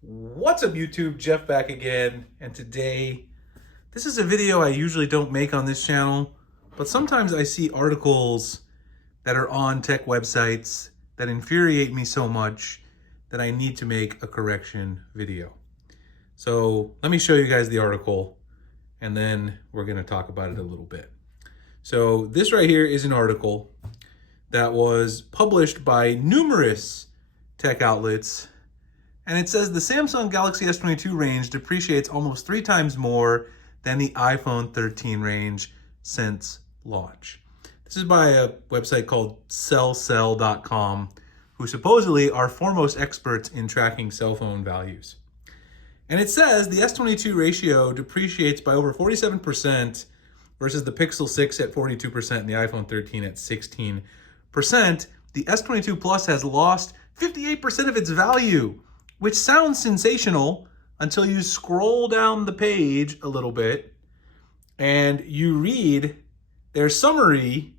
What's up YouTube, Jeff back again, and today, this is a video I usually don't make on this channel, but sometimes I see articles that are on tech websites that infuriate me so much that I need to make a correction video. So let me show you guys the article, and then we're gonna talk about it a little bit. So this right here is an article that was published by numerous tech outlets. And it says the Samsung Galaxy S22 range depreciates almost 3 times more than the iPhone 13 range since launch. This is by a website called sellsell.com, who supposedly are foremost experts in tracking cell phone values. And it says the S22 ratio depreciates by over 47% versus the Pixel 6 at 42% and the iPhone 13 at 16%. The S22 Plus has lost 58% of its value, which sounds sensational until you scroll down the page a little bit and you read their summary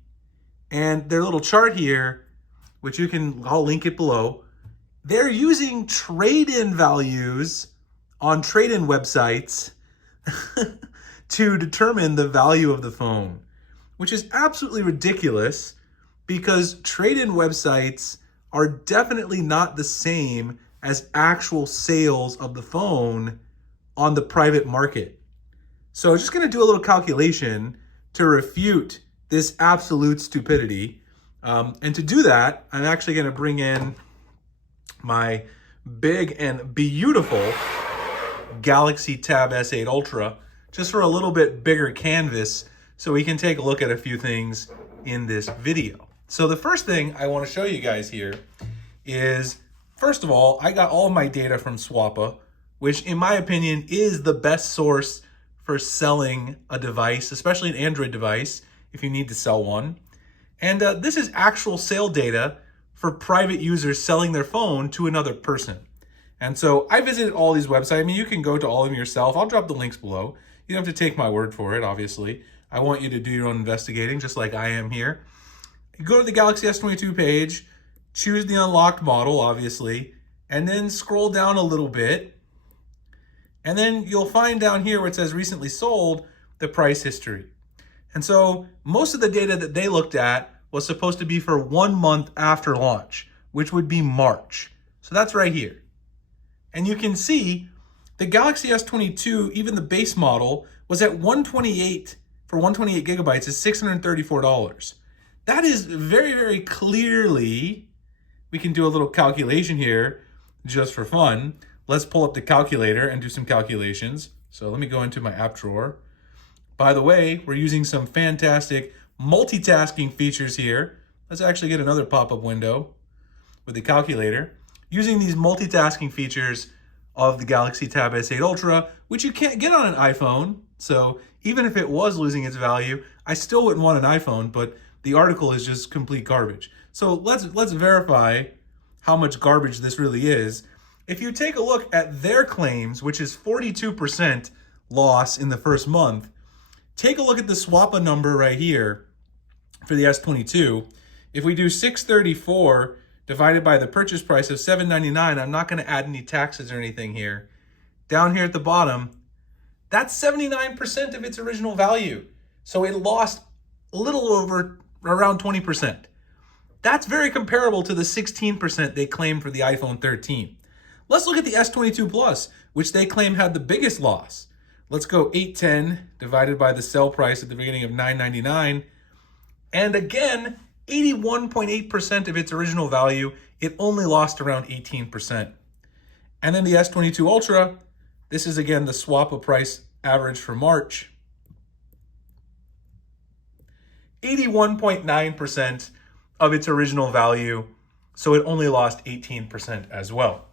and their little chart here, which I'll link it below. They're using trade-in values on trade-in websites to determine the value of the phone, which is absolutely ridiculous because trade-in websites are definitely not the same as actual sales of the phone on the private market. So I'm just gonna do a little calculation to refute this absolute stupidity. And to do that, I'm actually gonna bring in my big and beautiful Galaxy Tab S8 Ultra, just for a little bit bigger canvas so we can take a look at a few things in this video. So the first thing I wanna show you guys here is, first of all, I got all of my data from Swappa, which in my opinion is the best source for selling a device, especially an Android device, if you need to sell one. And this is actual sale data for private users selling their phone to another person. And so I visited all these websites. I mean, you can go to all of them yourself. I'll drop the links below. You don't have to take my word for it, obviously. I want you to do your own investigating, just like I am here. You go to the Galaxy S22 page, choose the unlocked model, obviously, and then scroll down a little bit. And then you'll find down here where it says recently sold, the price history. And so most of the data that they looked at was supposed to be for 1 month after launch, which would be March. So that's right here. And you can see the Galaxy S22, even the base model, was at 128 for 128 gigabytes is $634. That is very, very clearly. We can do a little calculation here just for fun. Let's pull up the calculator and do some calculations. So let me go into my app drawer. By the way, we're using some fantastic multitasking features here. Let's actually get another pop-up window with the calculator. Using these multitasking features of the Galaxy Tab S8 Ultra, which you can't get on an iPhone. So even if it was losing its value, I still wouldn't want an iPhone, but the article is just complete garbage. So let's verify how much garbage this really is. If you take a look at their claims, which is 42% loss in the first month, take a look at the Swappa number right here for the S22. If we do 634 divided by the purchase price of $799, I'm not gonna add any taxes or anything here. Down here at the bottom, that's 79% of its original value. So it lost a little over around 20%. That's very comparable to the 16% they claim for the iPhone 13. Let's look at the S22 Plus, which they claim had the biggest loss. Let's go 810 divided by the sell price at the beginning of $999. And again, 81.8% of its original value, it only lost around 18%. And then the S22 Ultra, this is again the Swappa price average for March. 81.9% of its original value, so it only lost 18% as well.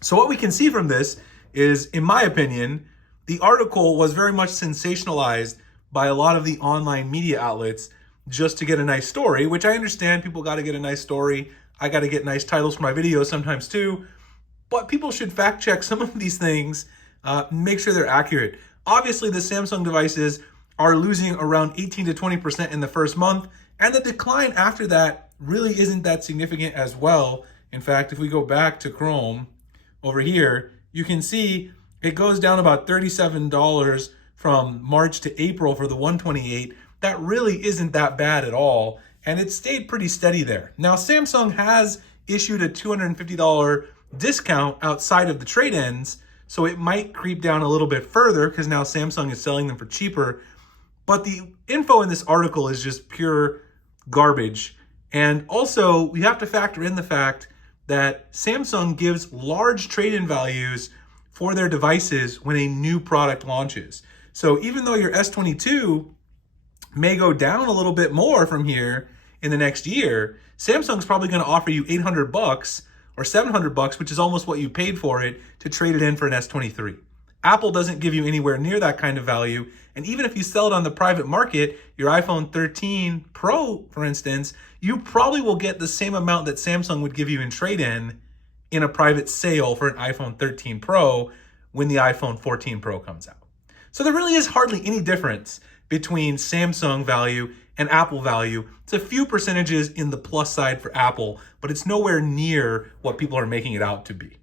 So what we can see from this is, in my opinion, the article was very much sensationalized by a lot of the online media outlets just to get a nice story, which I understand people got to get a nice story. I got to get nice titles for my videos sometimes too, but people should fact check some of these things, make sure they're accurate. Obviously, the Samsung devices are losing around 18 to 20% in the first month, and the decline after that really isn't that significant as well. In fact, if we go back to Chrome over here, you can see it goes down about $37 from March to April for the 128. That really isn't that bad at all, and it stayed pretty steady there. Now, Samsung has issued a $250 discount outside of the trade-ins, so it might creep down a little bit further because now Samsung is selling them for cheaper. But the info in this article is just pure garbage. And also, we have to factor in the fact that Samsung gives large trade-in values for their devices when a new product launches. So even though your S22 may go down a little bit more from here in the next year, Samsung's probably going to offer you $800 or $700, which is almost what you paid for it, to trade it in for an S23. Apple doesn't give you anywhere near that kind of value. And even if you sell it on the private market, your iPhone 13 Pro, for instance, you probably will get the same amount that Samsung would give you in trade-in in a private sale for an iPhone 13 Pro when the iPhone 14 Pro comes out. So there really is hardly any difference between Samsung value and Apple value. It's a few percentages in the plus side for Apple, but it's nowhere near what people are making it out to be.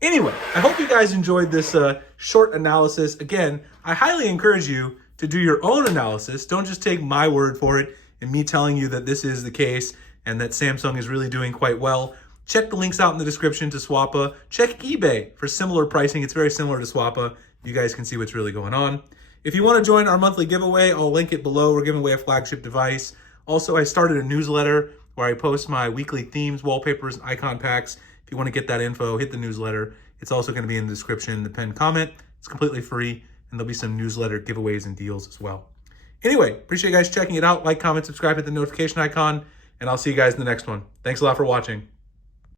Anyway, I hope you guys enjoyed this short analysis. Again, I highly encourage you to do your own analysis. Don't just take my word for it and me telling you that this is the case and that Samsung is really doing quite well. Check the links out in the description to Swappa. Check eBay for similar pricing. It's very similar to Swappa. You guys can see what's really going on. If you want to join our monthly giveaway, I'll link it below. We're giving away a flagship device. Also, I started a newsletter where I post my weekly themes, wallpapers, and icon packs. If you want to get that info, hit the newsletter. It's also going to be in the description, the pinned comment. It's completely free, and there'll be some newsletter giveaways and deals as well. Anyway, appreciate you guys checking it out. Like, comment, subscribe, hit the notification icon, and I'll see you guys in the next one. Thanks a lot for watching.